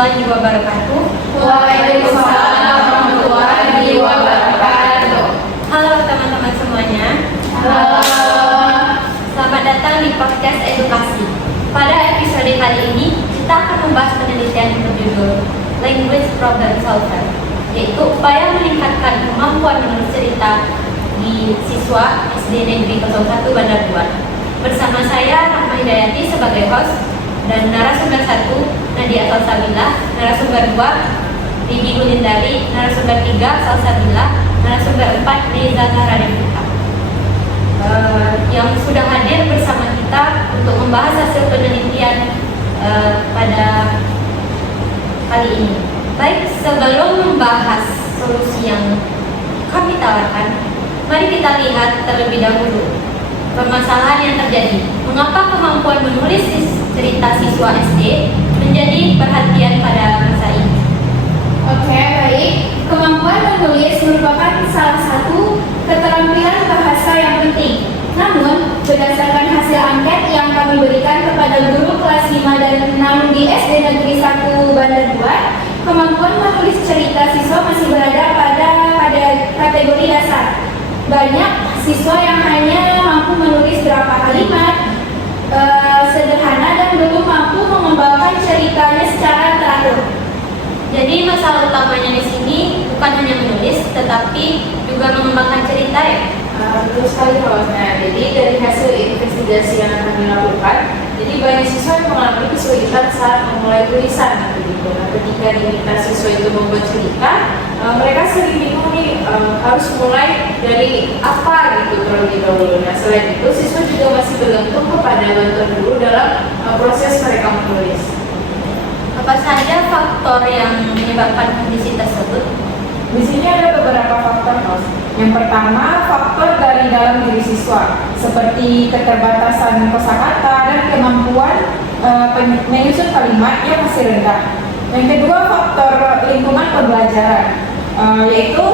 warahmatullahi wabarakatuh. Waalaikumsalam warahmatullahi wabarakatuh. Halo teman-teman semuanya. Halo. Selamat datang di podcast edukasi. Pada episode kali ini kita akan membahas penelitian yang berjudul Language Problem Solver, yaitu upaya meningkatkan kemampuan menulis cerita di siswa SD Negeri 01 Bandar Juan. Bersama saya Rahma Hidayati sebagai host dan narasumber 1 Nadia Salsabila, narasumber 2 Bibi Gulindari, narasumber 3 Salsabila, narasumber 4 Neza Zahradevita. Yang sudah hadir bersama kita untuk membahas hasil penelitian pada kali ini. Baik, sebelum membahas solusi yang kami tawarkan, mari kita lihat terlebih dahulu permasalahan yang terjadi. Mengapa kemampuan menulis cerita siswa SD menjadi perhatian pada masa ini? Oke, baik. Kemampuan menulis merupakan salah satu keterampilan bahasa yang penting. Namun, berdasarkan hasil angket yang kami berikan kepada guru kelas 5 dan 6 di SD Negeri 1 Bandar Juan, kemampuan menulis cerita siswa masih berada pada kategori dasar. Banyak siswa yang hanya mampu menulis beberapa kalimat sederhana dan belum mampu mengembangkan ceritanya secara teratur. Jadi masalah utamanya di sini bukan hanya menulis, tetapi juga mengembangkan cerita ya. Betul sekali Pak. Jadi dari hasil investigasi yang kami lakukan, jadi banyak siswa yang mengalami kesulitan saat memulai tulisan begitu. Nah, ketika diminta siswa itu membuat cerita, mereka sering bingung nih harus mulai dari apa gitu terlebih dahulu. Nah, selain itu siswa juga masih bergantung kepada bantuan guru dalam proses mereka menulis. Apa saja faktor yang menyebabkan kondisi tersebut? Di sini ada beberapa faktor, Mas. Yang pertama, faktor dari dalam diri siswa, seperti keterbatasan kosakata dan kemampuan menyusun kalimat yang masih rendah. Yang kedua, faktor lingkungan pembelajaran, yaitu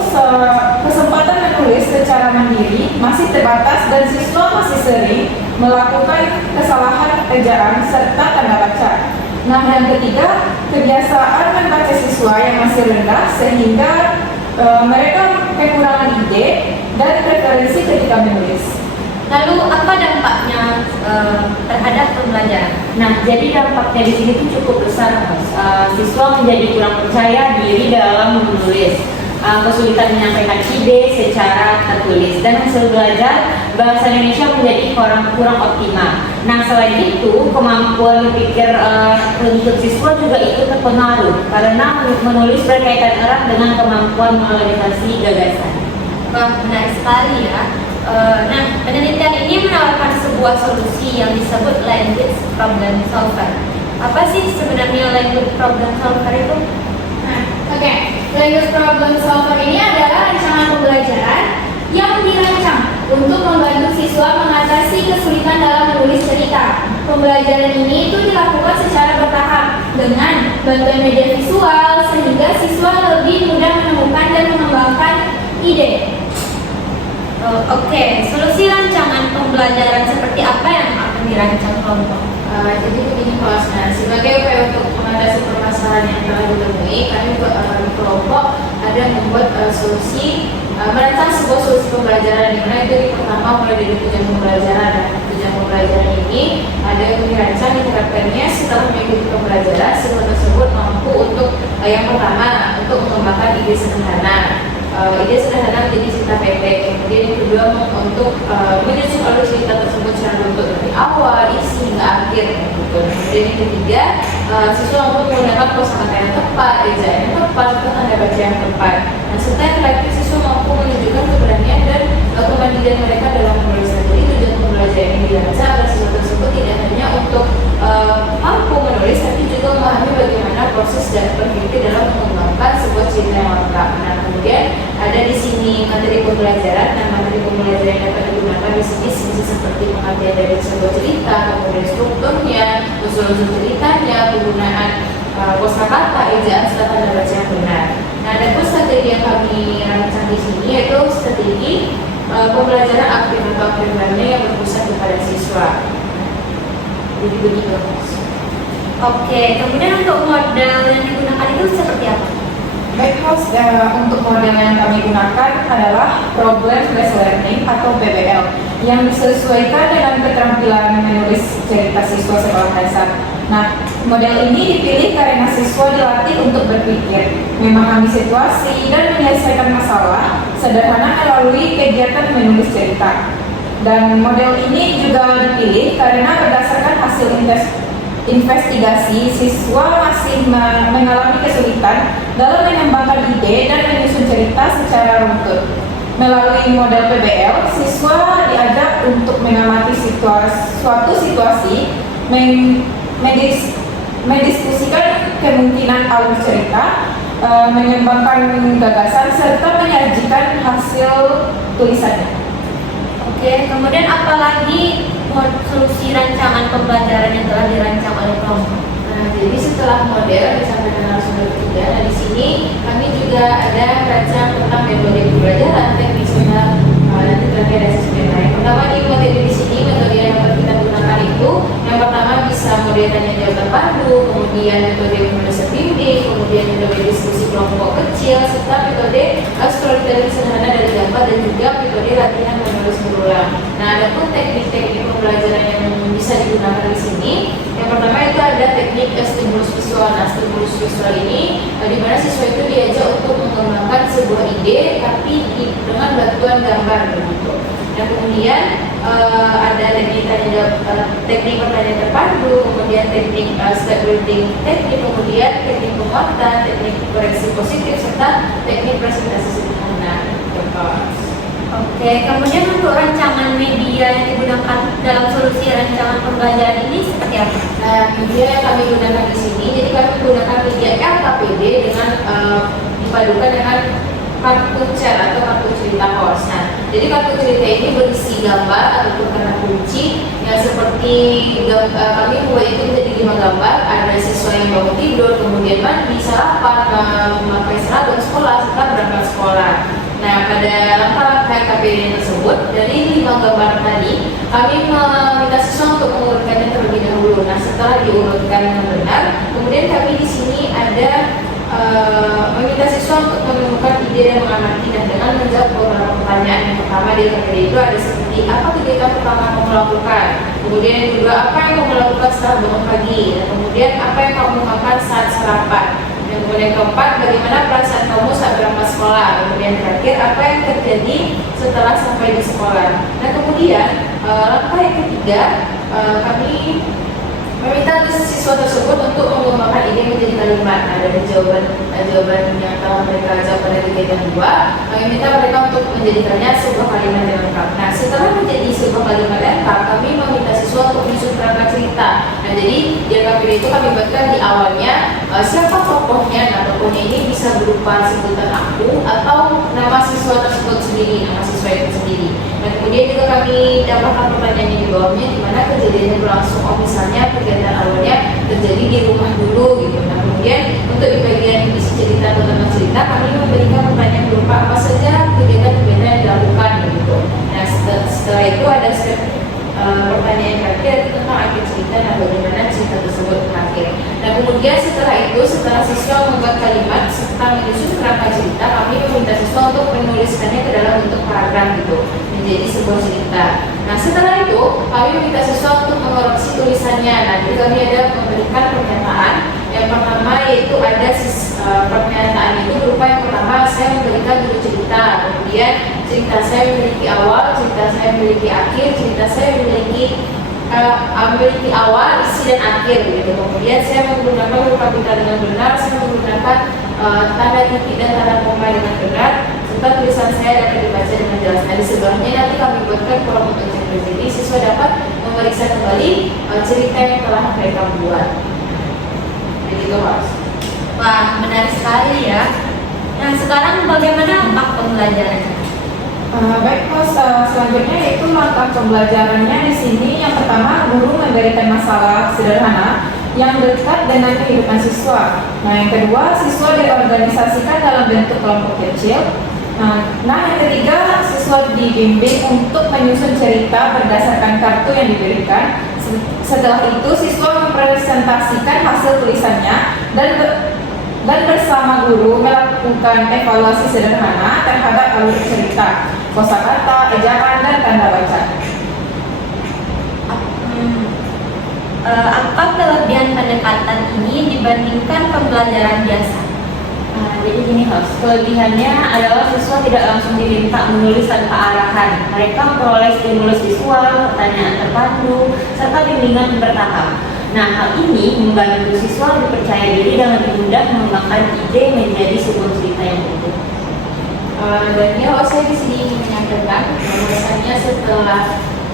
kesempatan menulis secara mandiri masih terbatas dan siswa masih sering melakukan kesalahan ejaan serta tanda baca. Nah, yang ketiga, kebiasaan membaca siswa yang masih rendah sehingga mereka kekurangan ide dan preferensi ketika menulis. Lalu apa dampaknya terhadap pembelajaran? Nah, jadi dampaknya di sini tuh cukup besar, Mas. Siswa menjadi kurang percaya diri dalam menulis, kesulitan menyampaikan ide secara tertulis, dan hasil belajar bahasa Indonesia menjadi kurang optimal. Nah, selain itu, kemampuan berpikir untuk siswa juga ikut terpengaruh karena menulis berkaitan erat dengan kemampuan menganalisasi gagasan. Wah, menarik sekali ya. Nah, penelitian ini menawarkan sebuah solusi yang disebut language problem solver. Apa sih sebenarnya language problem solver itu? Oke, language problem solver ini adalah rancangan pembelajaran yang dirancang untuk membantu siswa mengatasi kesulitan dalam menulis cerita. Pembelajaran ini itu dilakukan secara bertahap dengan bantuan media visual sehingga siswa lebih mudah menemukan dan mengembangkan ide. Oke, solusi rancangan pembelajaran seperti apa yang akan dirancang kelompok? Jadi begini Mas, sebagai upaya untuk mengatasi permasalahan yang telah ditemui, kami di kelompok ada membuat merancang sebuah solusi pembelajaran di mana itu pertama mulai dari tujuan pembelajaran. Dan tujuan pembelajaran ini ada yang dirancang diterapkannya setelah mengikuti pembelajaran siswa tersebut mampu untuk yang pertama untuk mengembangkan ide sederhana. Ide sederhana menjadi cerita pendek. Kemudian yang kedua untuk menyusun alur cerita tersebut secara bentuk dari awal, isi hingga akhir. Gitu. Kemudian yang ketiga, siswa mampu menggunakan kosakata yang tepat, ejaan yang tepat, serta tanda baca yang tepat. Dan serta yang terakhir, siswa mampu menunjukkan keberanian dan kemandirian mereka dalam menulis. Jadi tujuan pembelajaran yang dirancang agar siswa tersebut tidak hanya untuk mampu menulis, tapi juga memahami bagaimana proses dan berpikir dalam mengembangkan sebuah cerita yang lengkap. Nah, kemudian ada di sini materi pembelajaran. Nah, materi pembelajaran yang dapat digunakan di sini seperti pengertian dari sebuah cerita, kemudian strukturnya, unsur-unsur ceritanya, penggunaan kosakata, ejaan, serta tanda baca yang benar. Nah, ada pun strategi yang kami rancang di sini yaitu strategi pembelajaran aktif atau aktif learning yang berpusat kepada siswa. Jadi begitu. Oke, kemudian untuk model yang digunakan Baik host, untuk model yang kami gunakan adalah Problem Based Learning atau PBL yang disesuaikan dengan keterampilan menulis cerita siswa sekolah dasar. Nah, model ini dipilih karena siswa dilatih untuk berpikir, memahami situasi, dan menyelesaikan masalah sederhana melalui kegiatan menulis cerita. Dan model ini juga dipilih karena berdasarkan hasil investigasi, siswa masih mengalami kesulitan dalam mengembangkan ide dan menyusun cerita secara runtut. Melalui model PBL, siswa diajak untuk mengamati suatu situasi, mendiskusikan kemungkinan alur cerita, mengembangkan gagasan, serta menyajikan hasil tulisannya. Oke, kemudian apalagi solusi rancangan pembelajaran yang telah dirancang oleh kelompok? Nah, jadi setelah model disampaikan narasumber ketiga, nah di sini kami juga ada rancang tentang metode pembelajaran teknik sosial nanti terakhir ada sesi lain. Pertama di metode di sini metode yang dapat kita gunakan itu yang pertama bisa model tanya jawab terpadu, kemudian metode penulisan bimbing, kemudian metode diskusi kelompok kecil, serta metode storytelling sederhana dari gambar dan juga metode latihan menulis berulang. Nah, ada pun teknik-teknik pembelajaran yang bisa digunakan di sini. Yang pertama itu ada teknik stimulus visual. Nah, stimulus visual ini di mana siswa itu diajak untuk mengembangkan sebuah ide tapi dengan bantuan gambar begitu. Dan kemudian ada teknik pertanyaan terpadu, kemudian teknik step building teknik, kemudian teknik penguatan, teknik koreksi positif, serta teknik presentasi sederhana. Oke, kemudian untuk rancangan media yang digunakan dalam solusi rancangan pembelajaran ini seperti apa? Nah, media yang kami gunakan di sini, jadi kami menggunakan media LKPD dengan dipadukan dengan kartu chat atau kartu cerita host. Nah, jadi kartu cerita ini berisi gambar ataupun kata kunci yang seperti kami membuat itu menjadi 5 gambar. Ada siswa yang bangun tidur, kemudian mandi, sarapan, memakai seragam sekolah, serta berangkat sekolah. Nah, pada langkah-langkah KPD tersebut, dari 5 gambar tadi, kami meminta siswa untuk mengurutkannya terlebih dahulu. Nah, setelah diurutkan dengan benar, kemudian kami di sini ada meminta siswa untuk menemukan ide dan mengamati dan dengan menjawab beberapa pertanyaan. Yang pertama di KPD itu ada seperti apa kegiatan pertama yang kamu lakukan, kemudian yang kedua apa yang kamu lakukan setelah bangun pagi, dan kemudian apa yang kamu makan saat sarapan. Dan kemudian keempat, bagaimana perasaan kamu saat berangkat sekolah. Kemudian terakhir, apa yang terjadi setelah sampai di sekolah. Nah, kemudian langkah yang ketiga, kami meminta siswa tersebut untuk mengembangkan ide menjadi kalimat. Nah, dari jawaban yang telah mereka jawab pada kegiatan 2, kami minta mereka untuk menjadikannya sebuah kalimat yang lengkap. Nah, setelah menjadi sebuah kalimat lengkap, kami meminta siswa untuk menyusun kerangka cerita. Nah, jadi di KPD itu kami buatkan di awalnya siapa tokohnya. Nah, tokohnya ini bisa berupa sebutan aku atau nama siswa tersebut sendiri, nama siswa itu sendiri. Dan kemudian juga kami dapatkan pertanyaan di bawahnya, di mana kejadiannya berlangsung. Misalnya kegiatan awalnya terjadi di rumah dulu gitu. Nah, kemudian untuk di bagian isi cerita atau tentang cerita, kami memberikan pertanyaan berupa apa saja kegiatan-kegiatan yang dilakukan gitu. Nah, setelah itu ada step pertanyaan terakhir tentang akhir cerita dan bagaimana cerita tersebut berakhir. Nah, kemudian setelah itu, setelah siswa membuat kalimat serta menyusun kerangka cerita, kami meminta siswa untuk menuliskannya ke dalam bentuk paragraf gitu, menjadi sebuah cerita. Nah, setelah itu kami meminta siswa untuk mengoreksi tulisannya. Nah, jadi kami ada memberikan pernyataan. Yang pertama yaitu ada pernyataan itu berupa yang pertama, saya memberikan dulu cerita, kemudian cerita saya memiliki awal, cerita saya memiliki akhir, cerita saya memiliki awal, isi dan akhir gitu. Kemudian saya menggunakan huruf kapital dengan benar, saya menggunakan tanda titik dan tanda koma dengan benar, serta tulisan saya dapat dibaca dengan jelas. Nah, di sebelahnya nanti kami buatkan kolom untuk cerita, jadi siswa dapat memeriksa kembali cerita yang telah mereka buat. Begitu, Mas. Wah, menarik sekali ya. Nah, sekarang bagaimana dampak pembelajarannya? Baik, Mas. Selanjutnya yaitu langkah pembelajarannya di sini. Yang pertama, guru memberikan masalah sederhana yang dekat dengan kehidupan siswa. Nah, yang kedua, siswa diorganisasikan dalam bentuk kelompok kecil. Nah, yang ketiga, siswa dibimbing untuk menyusun cerita berdasarkan kartu yang diberikan. dan bersama guru melakukan evaluasi sederhana terhadap alur cerita, kosakata, ejaan, dan tanda baca. Apa kelebihan pendekatan ini dibandingkan pembelajaran biasa? Jadi gini host, kelebihannya adalah siswa tidak langsung diminta menulis tanpa arahan. Mereka memperoleh stimulus visual, pertanyaan terpandu, serta bimbingan bertahap. Nah, hal ini membantu siswa lebih percaya diri dan lebih mudah mengembangkan ide menjadi sebuah cerita yang utuh. Dan ya, saya di sini ingin menyampaikan bahwasanya setelah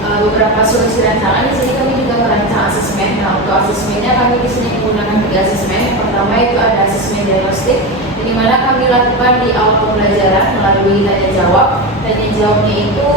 beberapa solusi rancangan, di sini kami juga merancang asesmen. Nah, untuk asesmennya kami di sini menggunakan 3 asesmen. Yang pertama itu ada asesmen diagnostik, di mana kami lakukan di awal pembelajaran melalui tanya jawab. Tanya jawabnya itu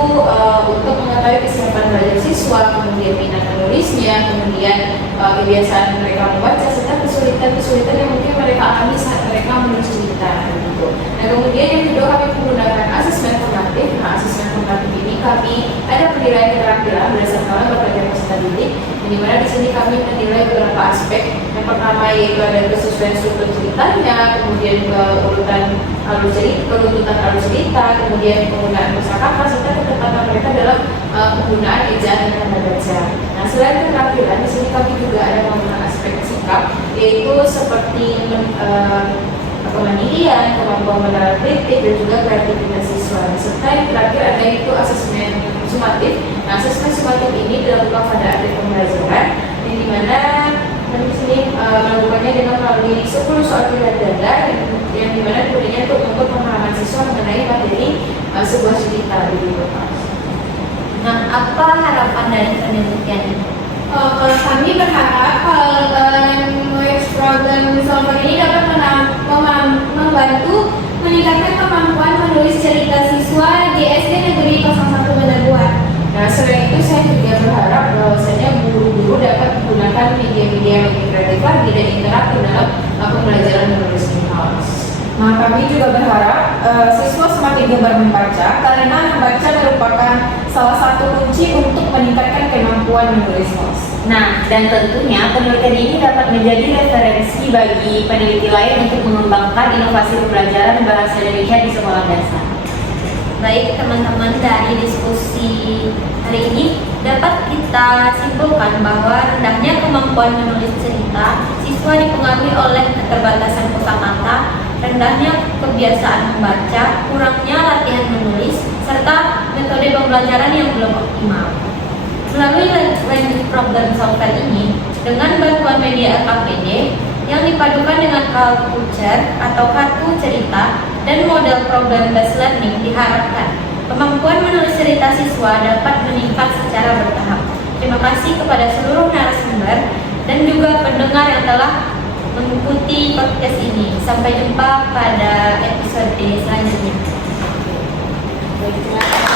untuk mengetahui kesiapan belajar siswa, kemudian minat menulisnya, kemudian kebiasaan mereka membaca, serta kesulitan-kesulitan yang mungkin mereka alami saat mereka menulis cerita. Gitu. Nah, kemudian yang kedua kami menggunakan asesmen formatif. Nah, asesmen formatif ini kami ada penilaian keterampilan berdasarkan berbagai peserta didik, di mana di sini kami menilai beberapa aspek. Yang pertama yaitu ada kesesuaian struktur ceritanya, kemudian keurutan alur cerita, kemudian penggunaan kosakata, serta ketepatan mereka dalam penggunaan ejaan dan tanda baca. Nah, selain keterampilan, di sini kami juga ada menggunakan aspek sikap, yaitu seperti kemandirian, kemampuan menarik kritik, dan juga kreativitas siswa. Serta yang terakhir ada itu asesmen sumatif. Nah, asesmen sumatif ini dilakukan pada akhir pembelajaran, di mana di sini melakukannya dengan melalui 10 soal pilihan ganda yang dimana tujuannya untuk membuat pemahaman siswa mengenai materi sebuah cerita begitu Pak. Nah, apa harapan dari penelitian ini? Kalau kami berharap UX problem solver ini dapat membantu meningkatkan kemampuan menulis cerita siswa di SD Negeri 01 Meneguan. Nah, selain itu saya juga berharap bahwasanya guru-guru dapat menggunakan media-media yang lebih kreatif lagi dan interaktif dalam pembelajaran menulis in-house. Nah, kami juga berharap siswa semakin gemar membaca karena membaca merupakan salah satu kunci untuk meningkatkan kemampuan menulis host. Nah, dan tentunya penelitian ini dapat menjadi referensi bagi peneliti lain untuk mengembangkan inovasi pembelajaran bahasa Indonesia di sekolah dasar. Baik teman-teman, dari diskusi hari ini dapat kita simpulkan bahwa rendahnya kemampuan menulis cerita siswa dipengaruhi oleh keterbatasan kosakata, rendahnya kebiasaan membaca, kurangnya latihan menulis, serta metode pembelajaran yang belum optimal. Melalui language problem solver ini, dengan bantuan media LKPD yang dipadukan dengan culture atau kartu cerita dan model problem based learning, diharapkan kemampuan menulis cerita siswa dapat meningkat secara bertahap. Terima kasih kepada seluruh narasumber dan juga pendengar yang telah mengikuti podcast ini. Sampai jumpa pada episode selanjutnya. Terima kasih.